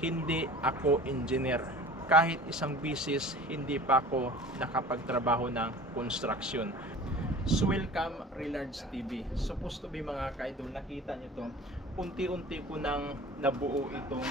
hindi ako engineer. Kahit isang bisis, hindi pa ako nakapagtrabaho ng construction. So welcome Relards TV. Supposed to be mga kaidol, nakita nyo to. Unti-unti ko nang nabuo itong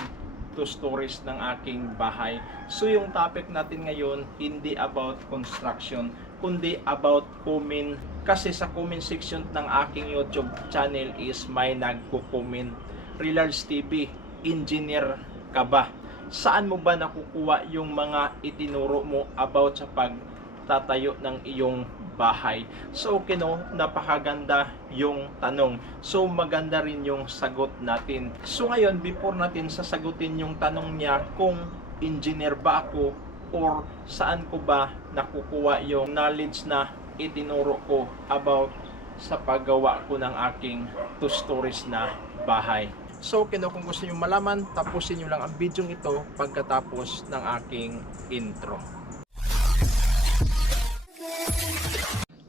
two stories ng aking bahay. So yung topic natin ngayon, hindi about construction, kundi about comment. Kasi sa comment section ng aking YouTube channel is may nagko-comment. Relards TV, engineer ka ba? Saan mo ba nakukuha yung mga itinuro mo about sa pagtatayo ng iyong bahay? So, okay no, napakaganda yung tanong. So, maganda rin yung sagot natin. So, ngayon, before natin sasagutin yung tanong niya kung engineer ba ako or saan ko ba nakukuha yung knowledge na itinuro ko about sa paggawa ko ng aking two stories na bahay. So, kino kung gusto niyo malaman, tapusin niyo lang ang video ito pagkatapos ng aking intro.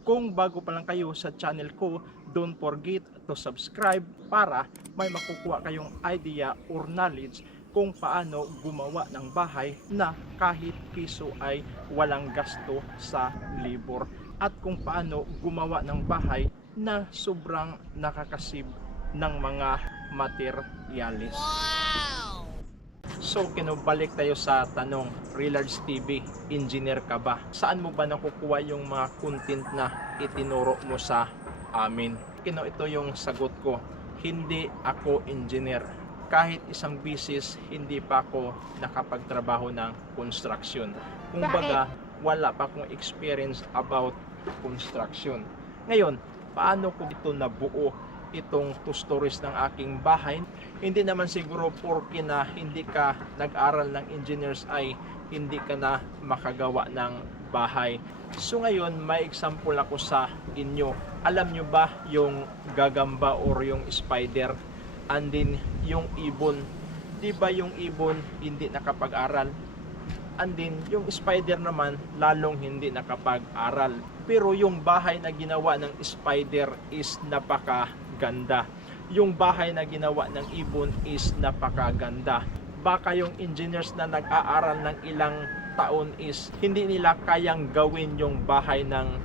Kung bago pa lang kayo sa channel ko, don't forget to subscribe para may makukuha kayong idea or knowledge kung paano gumawa ng bahay na kahit piso ay walang gasto sa labor at kung paano gumawa ng bahay na sobrang nakakasib ng mga materyales. So, kinubalik tayo sa tanong, Relards TV, engineer ka ba? Saan mo ba nakukuha yung mga content na itinuro mo sa amin? Kino ito yung sagot ko, hindi ako engineer. Kahit isang bisis, hindi pa ako nakapagtrabaho ng construction. Kung baga, wala pa akong experience about construction. Ngayon, paano ko ito nabuo itong two stories ng aking bahay. Hindi naman siguro porke na hindi ka nag-aral ng engineers ay hindi ka na makagawa ng bahay. So ngayon, may example ako sa inyo. Alam nyo ba yung gagamba or yung spider? And then yung ibon. Di ba yung ibon hindi nakapag-aral? And then, yung spider naman, lalong hindi nakapag-aral. Pero yung bahay na ginawa ng spider is napakaganda. Yung bahay na ginawa ng ibon is napakaganda. Baka yung engineers na nag-aaral ng ilang taon is hindi nila kayang gawin yung bahay ng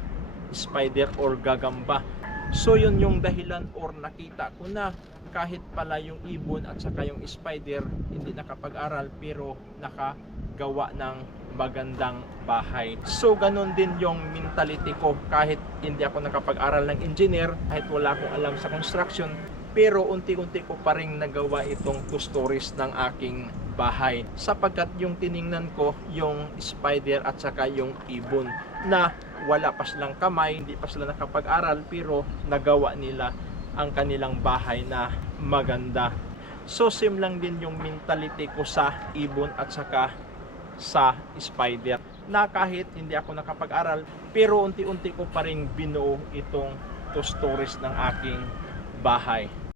spider or gagamba. So yun yung dahilan or nakita ko na kahit pala yung ibon at saka yung spider hindi nakapag-aral pero nakagawa ng magandang bahay. So ganun din yung mentality ko kahit hindi ako nakapag-aral ng engineer, kahit wala akong alam sa construction, pero unti-unti ko pa rin nagawa itong two stories ng aking bahay sapagkat yung tiningnan ko yung spider at saka yung ibon na wala pa silang kamay, hindi pa sila nakapag-aral pero nagawa nila ang kanilang bahay na maganda. So same lang din yung mentality ko sa ibon at saka sa spider na kahit hindi ako nakapag-aral pero unti-unti ko pa rin binuo itong two stories ng aking bahay.